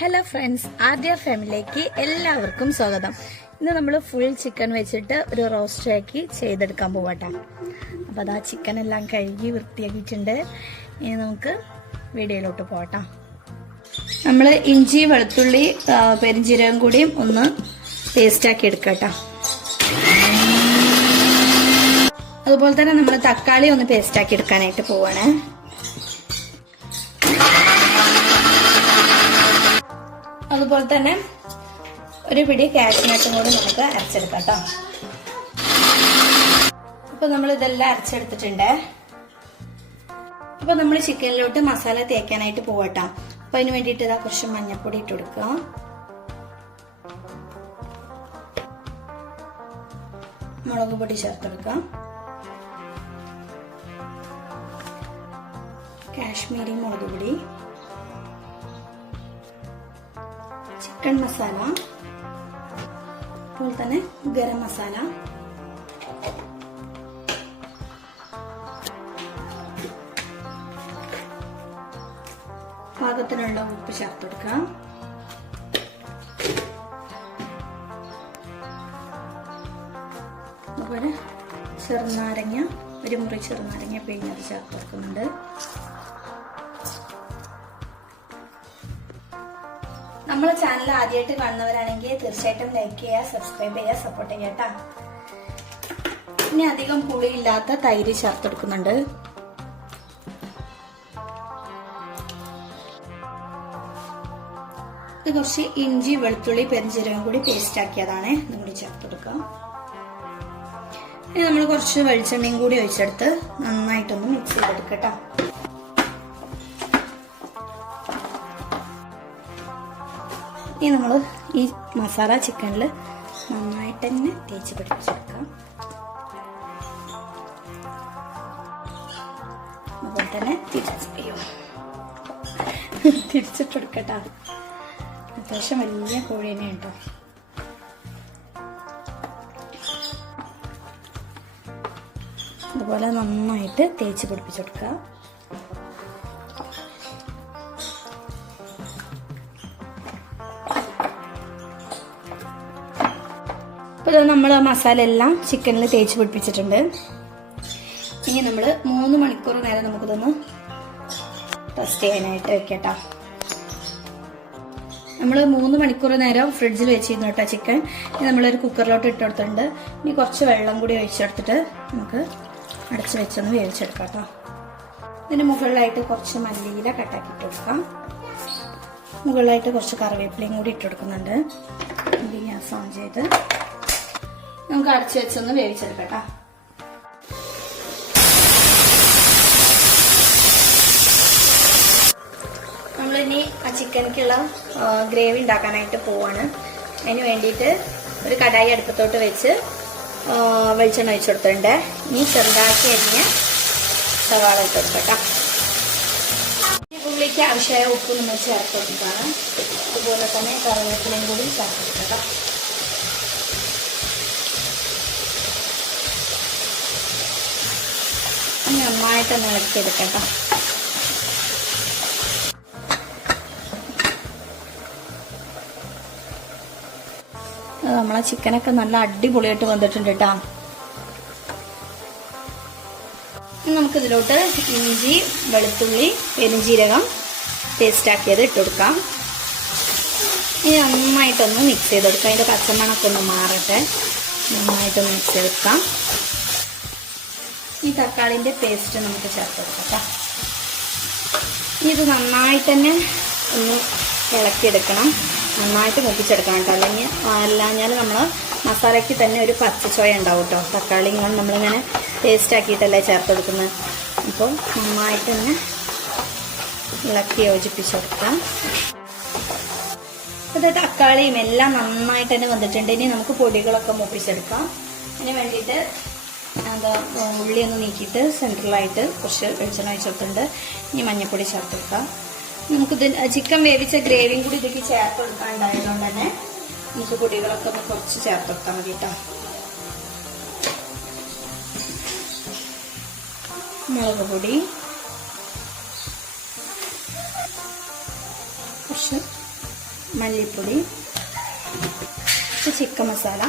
Hello friends, ആദ്യ ഫാമിലിയിലേക്ക് എല്ലാവർക്കും സ്വാഗതം. ഇന്ന് നമ്മൾ ഫുൾ ചിക്കൻ വെച്ചിട്ട് ഒരു റോസ്റ്റ് ആക്കി ചെയ്തെടുക്കാൻ പോവാട്ടോ. അപ്പോൾ അതാ ചിക്കൻ എല്ലാം കഴുകി വൃത്തിയാക്കിയിട്ടുണ്ട്. ഇനി നമുക്ക് വീഡിയോയിലോട്ട് പോകട്ടോ. നമ്മൾ ഇഞ്ചി, വെളുത്തുള്ളി, പെരിഞ്ചീരകം കൂടിയും ഒന്ന് പേസ്റ്റാക്കി എടുക്കട്ടോ. അതുപോലെ തന്നെ നമ്മൾ തക്കാളി ഒന്ന് പേസ്റ്റാക്കി എടുക്കാനായിട്ട് പോവാണ്. അതുപോലെ തന്നെ ഒരു പിടി കാഷ്നട്ടും കൂടി നമുക്ക് അരച്ചെടുക്കാം കേട്ടോ. അപ്പൊ നമ്മൾ ഇതെല്ലാം അരച്ചെടുത്തിട്ടുണ്ട്. അപ്പൊ നമ്മൾ ചിക്കനിലോട്ട് മസാല തേക്കാനായിട്ട് പോവട്ടോ. അപ്പൊ അതിന് വേണ്ടിയിട്ട് ഇതാ കുറച്ച് മഞ്ഞൾപ്പൊടി ഇട്ട് കൊടുക്കുക, മുളക് പൊടി ചേർത്തെടുക്കാം, കാശ്മീരി മുളക് പൊടി, ചിക്കൻ മസാല, അതുപോലെ തന്നെ ഗരം മസാല, പാകത്തിനുള്ള ഉപ്പ് ചേർത്ത് കൊടുക്കാം. അതുപോലെ ചെറുനാരങ്ങ, ഒരു മുറി ചെറുനാരങ്ങ പിഴിഞ്ഞത് ചേർത്ത് കൊടുക്കുന്നുണ്ട്. നമ്മളെ ചാനൽ ആദ്യമായിട്ട് കാണുന്നവരാണെങ്കിൽ തീർച്ചയായിട്ടും ലൈക്ക് ചെയ്യുക, സബ്സ്ക്രൈബ് ചെയ്യുക, സപ്പോർട്ട് ചെയ്യട്ടാ. ഇനി അധികം പുളിയില്ലാത്ത തൈര് ചേർത്തെടുക്കുന്നുണ്ട്. ഇത് കുറച്ച് ഇഞ്ചി, വെളുത്തുള്ളി, പെരിഞ്ചീരകം കൂടി പേസ്റ്റ് ആക്കിയതാണ്, ഇതുകൂടി ചേർത്തെടുക്കാം. ഇനി നമ്മൾ കുറച്ച് വെളിച്ചെണ്ണയും കൂടി ഒഴിച്ചെടുത്ത് നന്നായിട്ടൊന്ന് മിക്സ് ചെയ്തെടുക്കട്ടോ. ഇനി നമ്മൾ ഈ മസാല ചിക്കനിൽ നന്നായിട്ട് തന്നെ തേച്ച് പിടിപ്പിച്ചെടുക്കാം. അതുപോലെ തന്നെ തിരിച്ചിട്ടെടുക്കട്ടോ. അത്യാവശ്യം വലിയ കോഴി തന്നെയാണ് കേട്ടോ. അതുപോലെ നന്നായിട്ട് തേച്ച് പിടിപ്പിച്ചെടുക്കുക. അപ്പോൾ നമ്മൾ മസാല എല്ലാം ചിക്കനിൽ തേച്ച് പിടിപ്പിച്ചിട്ടുണ്ട്. ഇനി നമ്മൾ 3 മണിക്കൂർ നേരം നമുക്കിതൊന്ന് റെസ്റ്റ് ചെയ്യാനായിട്ട് വെക്കട്ടോ. നമ്മൾ 3 മണിക്കൂർ നേരം ഫ്രിഡ്ജിൽ വെച്ചിരുന്നു കേട്ടോ ചിക്കൻ. ഇനി നമ്മളൊരു കുക്കറിലോട്ട് ഇട്ട് കൊടുത്തിട്ടുണ്ട്. ഇനി കുറച്ച് വെള്ളം കൂടി ഒഴിച്ചെടുത്തിട്ട് നമുക്ക് അടച്ച് വെച്ചൊന്ന് വേവിച്ചെടുക്കാം കേട്ടോ. ഇതിന് മുകളിലായിട്ട് കുറച്ച് മല്ലിയില കട്ടാക്കി ഇട്ട് കൊടുക്കാം. മുകളിലായിട്ട് കുറച്ച് കറിവേപ്പിലയും കൂടി ഇട്ട് കൊടുക്കുന്നുണ്ട്. ഗ്യാസ് ഓൺ ചെയ്ത് നമുക്ക് അടച്ചു വെച്ചൊന്ന് വേവിച്ചെടുക്കട്ടോ. നമ്മളിനി ആ ചിക്കനിക്കുള്ള ഗ്രേവി ഉണ്ടാക്കാനായിട്ട് പോവാണ്. അതിന് വേണ്ടിയിട്ട് ഒരു കടായി അടുപ്പത്തോട്ട് വെച്ച് വെളിച്ചെണ്ണ ഒഴിച്ചു കൊടുത്തിട്ടുണ്ട്. ഇനി ചെറുതാക്കി അരിഞ്ഞ് സവാള ഇട്ട് കൊടുക്കട്ടോ. ഉള്ളിലേക്ക് ആവശ്യമായ ഉപ്പ് നമ്മൾ ചേർത്ത് കൊടുക്കുകയാണ്. അതുപോലെ തന്നെ കറിവേപ്പിലയും കൂടി ചേർത്ത് കൊടുക്കട്ടോ. നന്നായിട്ടൊന്ന് ഇളക്കിയെടുക്കട്ടോ. നമ്മളെ ചിക്കനൊക്കെ നല്ല അടിപൊളിയായിട്ട് വന്നിട്ടുണ്ട് കേട്ടോ. നമുക്കിതിലോട്ട് ഇഞ്ചി, വെളുത്തുള്ളി, പെരിഞ്ചീരകം പേസ്റ്റാക്കിയത് ഇട്ട് കൊടുക്കാം. ഇനി നന്നായിട്ടൊന്ന് മിക്സ് ചെയ്തെടുക്കാം. അതിൻ്റെ പച്ചമണമൊക്കെ ഒന്ന് മാറട്ടെ. നന്നായിട്ടൊന്ന് മിക്സ് ചെയ്തെടുക്കാം. ഈ തക്കാളിൻ്റെ പേസ്റ്റ് നമുക്ക് ചേർത്ത് കൊടുക്കാം. ഇത് നന്നായിട്ട് തന്നെ ഒന്ന് ഇളക്കിയെടുക്കണം, നന്നായിട്ട് മുപ്പിച്ചെടുക്കണം കേട്ടോ. അല്ലാഞ്ഞാൽ നമ്മൾ മസാലയ്ക്ക് തന്നെ ഒരു പച്ചച്ചോയ ഉണ്ടാവും കേട്ടോ. തക്കാളി കൊണ്ട് നമ്മളിങ്ങനെ പേസ്റ്റ് ആക്കിയിട്ടല്ലേ ചേർത്ത് കൊടുക്കുന്നത്. അപ്പോൾ നന്നായിട്ട് തന്നെ ഇളക്കി യോജിപ്പിച്ചെടുക്കാം. ഇത് തക്കാളിയും എല്ലാം നന്നായിട്ട് തന്നെ വന്നിട്ടുണ്ട്. ഇനി നമുക്ക് പൊടികളൊക്കെ മുപ്പിച്ചെടുക്കാം. അതിന് വേണ്ടിയിട്ട് ഉള്ളി ഒന്ന് നീക്കിയിട്ട് സെൻട്രലായിട്ട് കുറച്ച് വെളിച്ചെണ്ണ ഒഴിച്ചെടുത്തിട്ടുണ്ട്. ഇനി മഞ്ഞൾപ്പൊടി ചേർത്ത് കൊടുക്കാം. നമുക്കിത് ചിക്കൻ വേവിച്ച ഗ്രേവിയും കൂടി ഇതിലേക്ക് ചേർത്ത് കൊടുക്കാനുണ്ടായതുകൊണ്ട് തന്നെ നമുക്ക് പൊടികളൊക്കെ ഒന്ന് കുറച്ച് ചേർത്ത് കൊടുത്താൽ മതി കേട്ടോ. മുളക് പൊടി, കുറച്ച് മല്ലിപ്പൊടി, ചിക്കൻ മസാല,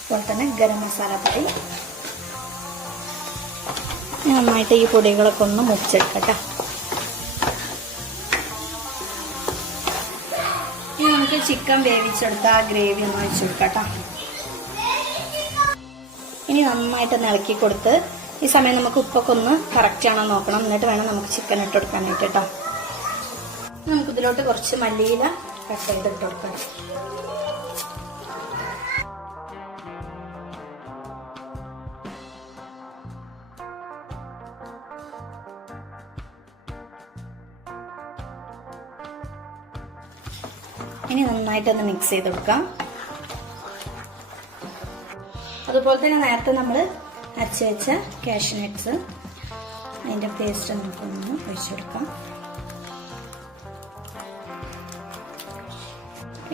അതുപോലെ തന്നെ ഗരം മസാല പൊടി. നന്നായിട്ട് ഈ പൊടികളൊക്കെ ഒന്ന് മുറിച്ചെടുക്കട്ടെ. ഇനി നമുക്ക് ചിക്കൻ വേവിച്ചെടുത്ത ആ ഗ്രേവി ഒന്ന് ഒഴിച്ചു കൊടുക്കട്ടോ. ഇനി നന്നായിട്ട് ഇളക്കി കൊടുത്ത് ഈ സമയം നമുക്ക് ഉപ്പൊക്കെ ഒന്ന് കറക്റ്റ് ആണോ നോക്കണം. എന്നിട്ട് വേണം നമുക്ക് ചിക്കൻ ഇട്ട് കൊടുക്കാനായിട്ട് കേട്ടോ. നമുക്ക് ഇതിലോട്ട് കുറച്ച് മല്ലിയില കട്ട് ചെയ്ത് ഇട്ട് കൊടുക്കണം. ഇനി നന്നായിട്ടൊന്ന് മിക്സ് ചെയ്ത് കൊടുക്കാം. അതുപോലെ തന്നെ നേരത്തെ നമ്മൾ അരച്ച് വെച്ച കാഷ്യൂ നട്ട്സ്, അതിൻ്റെ പേസ്റ്റ് നമുക്കൊന്ന് ഒഴിച്ചു കൊടുക്കാം.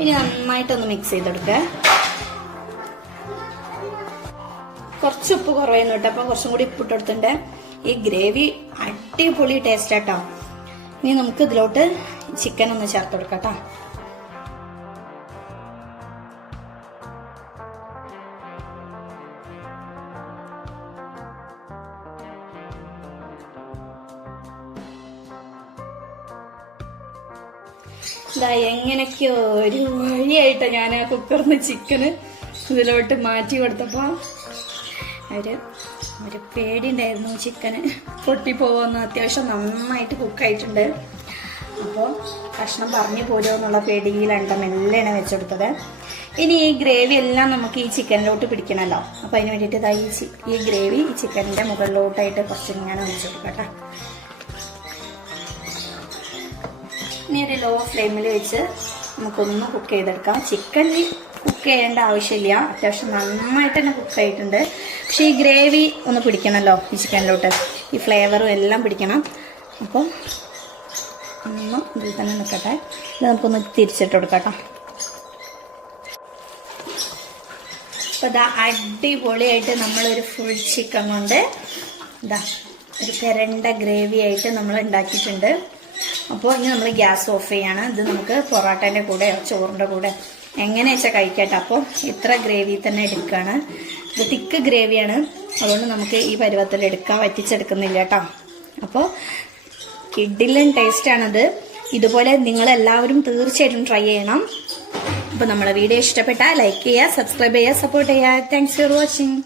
ഇനി നന്നായിട്ടൊന്ന് മിക്സ് ചെയ്തെടുക്കുക. കുറച്ച് ഉപ്പ് കുറവായിരുന്നു കേട്ടോ, അപ്പം കുറച്ചും കൂടി ഉപ്പിട്ട് കൊടുത്തിട്ടുണ്ട്. ഈ ഗ്രേവി അടിപൊളി ടേസ്റ്റ് ആട്ടോ. ഇനി നമുക്ക് ഇതിലോട്ട് ചിക്കൻ ഒന്ന് ചേർത്ത് കൊടുക്കാം കേട്ടോ. ഇതാ എങ്ങനെയൊക്കെയോ ഒരു വഴിയായിട്ട് ഞാൻ ആ കുക്കറിന്ന് ചിക്കന് ഇതിലോട്ട് മാറ്റി കൊടുത്തപ്പോൾ ഒരു പേടിയുണ്ടായിരുന്നു ചിക്കന് പൊട്ടിപ്പോകുമെന്ന്. അത്യാവശ്യം നന്നായിട്ട് കുക്കായിട്ടുണ്ട്. അപ്പോൾ കഷ്ണം പറഞ്ഞു പോരുമോ എന്നുള്ള പേടിയിലാണ് മെല്ലെയാണ് വെച്ചെടുത്തത്. ഇനി ഈ ഗ്രേവി എല്ലാം നമുക്ക് ഈ ചിക്കനിലോട്ട് പിടിക്കണമല്ലോ. അപ്പോൾ അതിന് വേണ്ടിയിട്ട് ഇതാ ഈ ഗ്രേവി ഈ ചിക്കനിൻ്റെ മുകളിലോട്ടായിട്ട് കുറച്ചിങ്ങനെ വെച്ച് കൊടുക്കട്ടെ. ഇനി ഒരു ലോ ഫ്ലെയിമിൽ വെച്ച് നമുക്കൊന്ന് കുക്ക് ചെയ്തെടുക്കാം. ചിക്കൻ കുക്ക് ചെയ്യേണ്ട ആവശ്യമില്ല, അത്യാവശ്യം നന്നായിട്ട് തന്നെ കുക്കായിട്ടുണ്ട്. പക്ഷേ ഈ ഗ്രേവി ഒന്ന് പിടിക്കണമല്ലോ ഈ ചിക്കനിലോട്ട്, ഈ ഫ്ലേവറും എല്ലാം പിടിക്കണം. അപ്പോൾ ഒന്ന് ഇതിൽ തന്നെ നിൽക്കട്ടെ. ഇത് നമുക്കൊന്ന് തിരിച്ചിട്ട് കൊടുക്കാം. അപ്പോൾ ഇതാ അടിപൊളിയായിട്ട് നമ്മളൊരു ഫുൾ ചിക്കൻ കൊണ്ട് ഇതാ ഒരു പെരണ്ട ഗ്രേവി ആയിട്ട് നമ്മൾ ഉണ്ടാക്കിയിട്ടുണ്ട്. അപ്പോൾ ഇനി നമ്മൾ ഗ്യാസ് ഓഫ് ചെയ്യാണ്. ഇത് നമുക്ക് പൊറോട്ടേൻ്റെ കൂടെ ചോറിൻ്റെ കൂടെ എങ്ങനെ വെച്ചാൽ കഴിക്കട്ടെ. അപ്പോൾ ഇത്ര ഗ്രേവി തന്നെ എടുക്കുകയാണ്. ഇത് തിക്ക് ഗ്രേവിയാണ്, അതുകൊണ്ട് നമുക്ക് ഈ പരുവത്തിൽ എടുക്കാൻ വറ്റിച്ചെടുക്കുന്നില്ല കേട്ടോ. അപ്പോൾ കിഡിലൻ ടേസ്റ്റാണത്. ഇതുപോലെ നിങ്ങളെല്ലാവരും തീർച്ചയായിട്ടും ട്രൈ ചെയ്യണം. അപ്പോൾ നമ്മളെ വീഡിയോ ഇഷ്ടപ്പെട്ടാൽ ലൈക്ക് ചെയ്യുക, സബ്സ്ക്രൈബ് ചെയ്യുക, സപ്പോർട്ട് ചെയ്യുക. Thanks for watching.